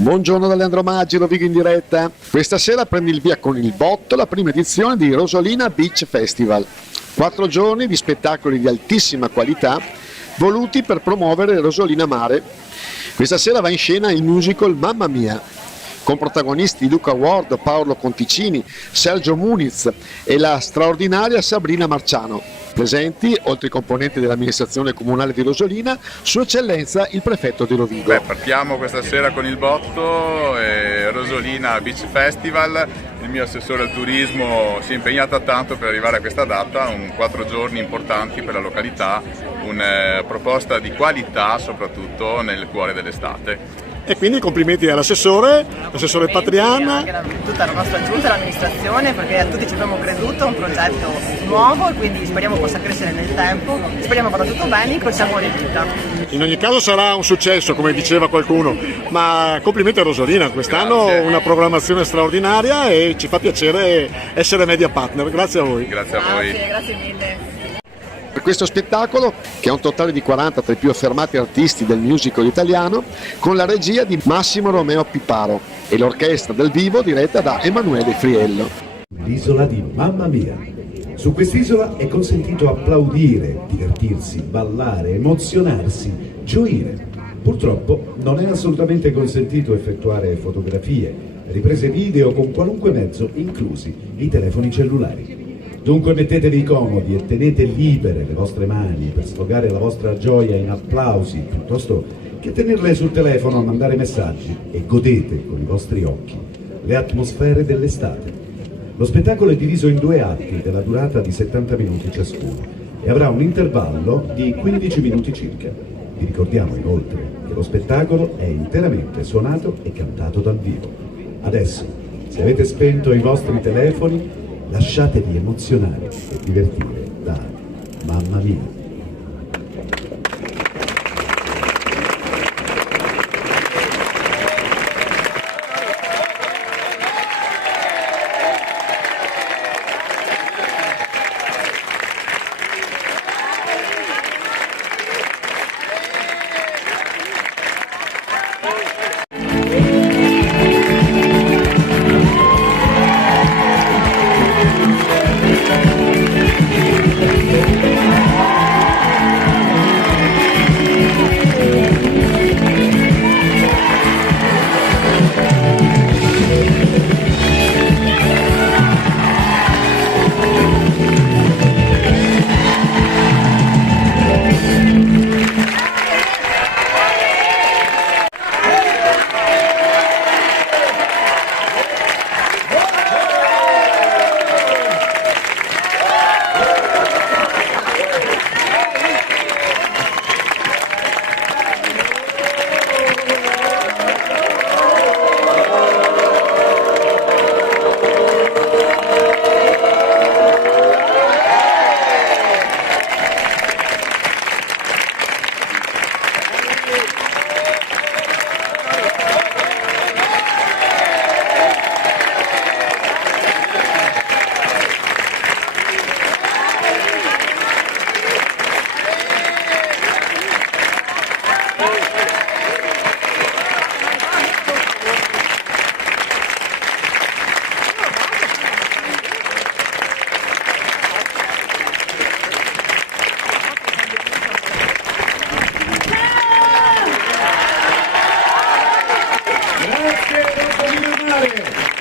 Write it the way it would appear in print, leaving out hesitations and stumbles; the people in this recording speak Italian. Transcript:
Buongiorno da Leandro Maggi, Rovigo in diretta. Questa sera prende il via con il botto la prima edizione di Rosolina Beach Festival. 4 giorni di spettacoli di altissima qualità voluti per promuovere Rosolina Mare. Questa sera va in scena il musical Mamma Mia, con protagonisti Luca Ward, Paolo Conticini, Sergio Muniz e la straordinaria Sabrina Marciano. Presenti, oltre ai componenti dell'amministrazione comunale di Rosolina, Sua Eccellenza il prefetto di Rovigo. Partiamo questa sera con il botto, Rosolina Beach Festival. Il mio assessore al turismo si è impegnato tanto per arrivare a questa data, 4 giorni importanti per la località, una proposta di qualità soprattutto nel cuore dell'estate. E quindi complimenti all'assessore Patriana. Anche a tutta la nostra giunta e l'amministrazione, perché a tutti ci abbiamo creduto, è un progetto nuovo e quindi speriamo possa crescere nel tempo, speriamo vada tutto bene, incrociamo le dita. In ogni caso sarà un successo, come diceva qualcuno, ma complimenti a Rosolina, quest'anno Grazie. Una programmazione straordinaria e ci fa piacere essere media partner, grazie a voi. Grazie a voi. Grazie mille. Per questo spettacolo, che ha un totale di 40 tra i più affermati artisti del musical italiano, con la regia di Massimo Romeo Piparo e l'orchestra dal vivo diretta da Emanuele Friello. L'isola di Mamma Mia. Su quest'isola è consentito applaudire, divertirsi, ballare, emozionarsi, gioire. Purtroppo non è assolutamente consentito effettuare fotografie, riprese video con qualunque mezzo, inclusi i telefoni cellulari. Dunque mettetevi comodi e tenete libere le vostre mani per sfogare la vostra gioia in applausi piuttosto che tenerle sul telefono a mandare messaggi, e godete con i vostri occhi le atmosfere dell'estate. Lo spettacolo è diviso in 2 atti della durata di 70 minuti ciascuno e avrà un intervallo di 15 minuti circa. Vi ricordiamo inoltre che lo spettacolo è interamente suonato e cantato dal vivo. Adesso, se avete spento i vostri telefoni, lasciatevi emozionare e divertire da Mamma Mia. Grazie, Rosolina Mare.